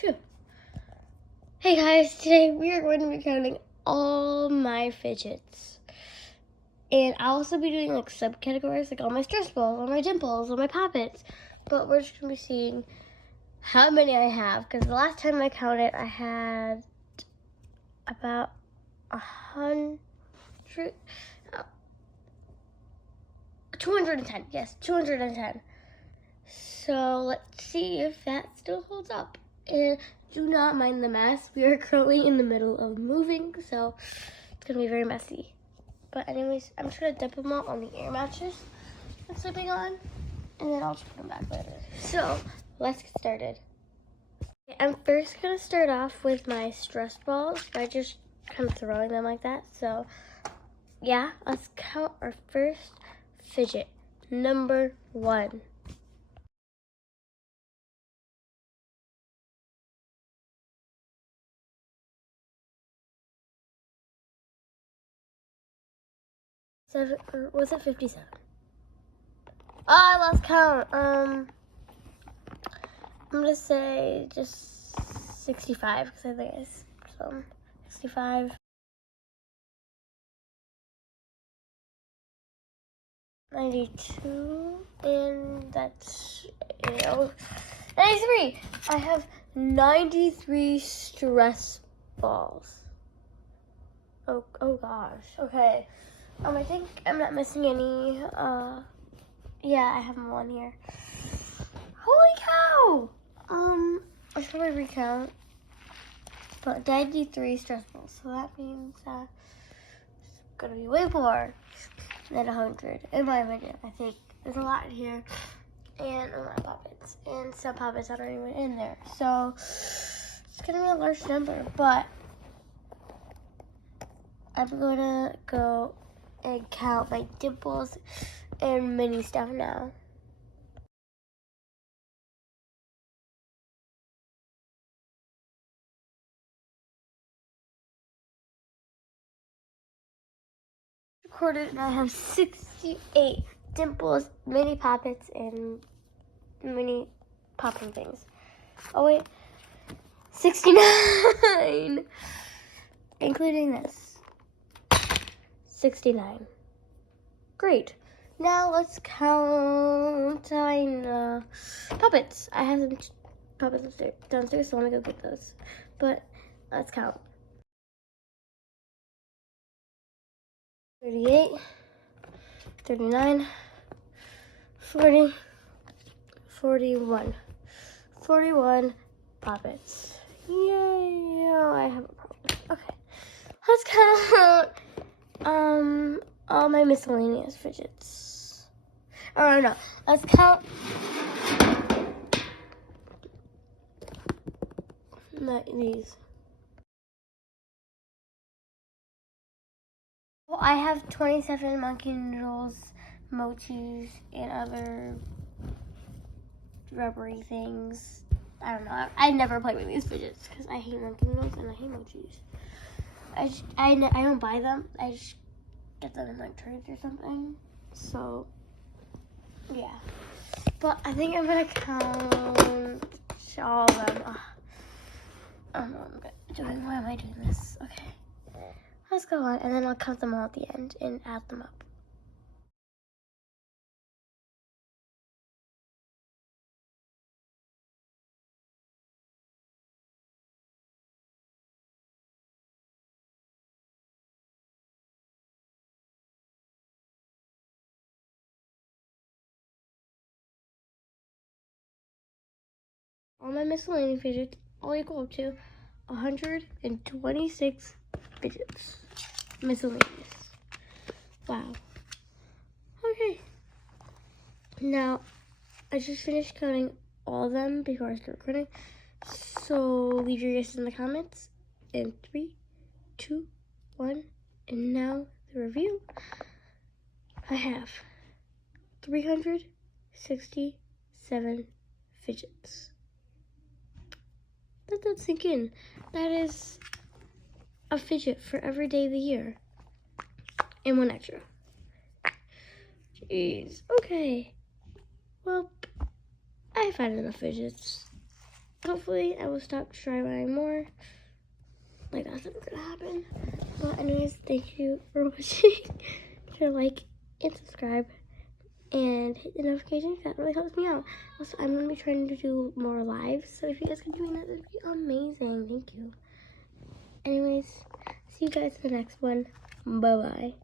Phew. Hey guys, today we are going to be counting all my fidgets. And I'll also be doing like subcategories, like all my stress balls, all my dimples, all my poppets. But we're just going to be seeing how many I have. Because the last time I counted, I had about 100, 210. Yes, 210. So let's see if that still holds up. And do not mind the mess. We are currently in the middle of moving, so it's gonna be very messy. But anyways, I'm just gonna dump them all on the air mattress I'm sleeping on, and then I'll just put them back later. So let's get started. Okay, I'm first gonna start off with my stress balls by just kind of throwing them like that. So yeah, let's count our first fidget. Number 1. Or was it 57? Oh, I lost count. I'm gonna say just 65 because I think it's 65. 92, and that's 93. I have 93 stress balls. Oh gosh. Okay. I think I'm not missing any. Yeah, I have one here. Holy cow! I should probably recount. But 93 stress balls, so that means it's gonna be way more than 100, in my opinion. I think there's a lot in here, and a lot of poppets, and some poppets that aren't even in there. So it's gonna be a large number, but I'm gonna go and count my dimples and mini stuff now. Recorded, and I have 68 dimples, mini poppets, and mini popping things. Oh wait, 69, including this. 69. Great. Now let's count my puppets. I have some puppets downstairs, so I'm gonna go get those. But let's count. 38, 39, 40, 41. 41 poppets. Yay! I have a problem. Okay. Let's count all my miscellaneous fidgets. Oh no. Let's count these. Well, I have 27 monkey noodles, mochis, and other rubbery things. I don't know. I never play with these fidgets because I hate monkey noodles and I hate mochis. I don't buy them. I just get them in like trades or something. So yeah. But I think I'm gonna count all of them. I don't know what I'm doing. Why am I doing this? Okay. Let's go on, and then I'll count them all at the end and add them up. All my miscellaneous fidgets all equal up to 126 fidgets. Miscellaneous. Wow. Okay. Now, I just finished counting all of them before I start recording. So leave your guesses in the comments. In 3, 2, 1, and now the review. I have 367 fidgets. Let that sink in. That is a fidget for every day of the year. And one extra. Jeez. Okay. Well, I've had enough fidgets. hopefully I will stop trying more. Like, that's never gonna happen. But anyways, thank you for watching. Sure, like and subscribe and hit the notifications. That really helps me out. Also, I'm gonna be trying to do more lives, so if you guys can do that, that'd be amazing. Thank you. Anyways, see you guys in the next one. Bye bye.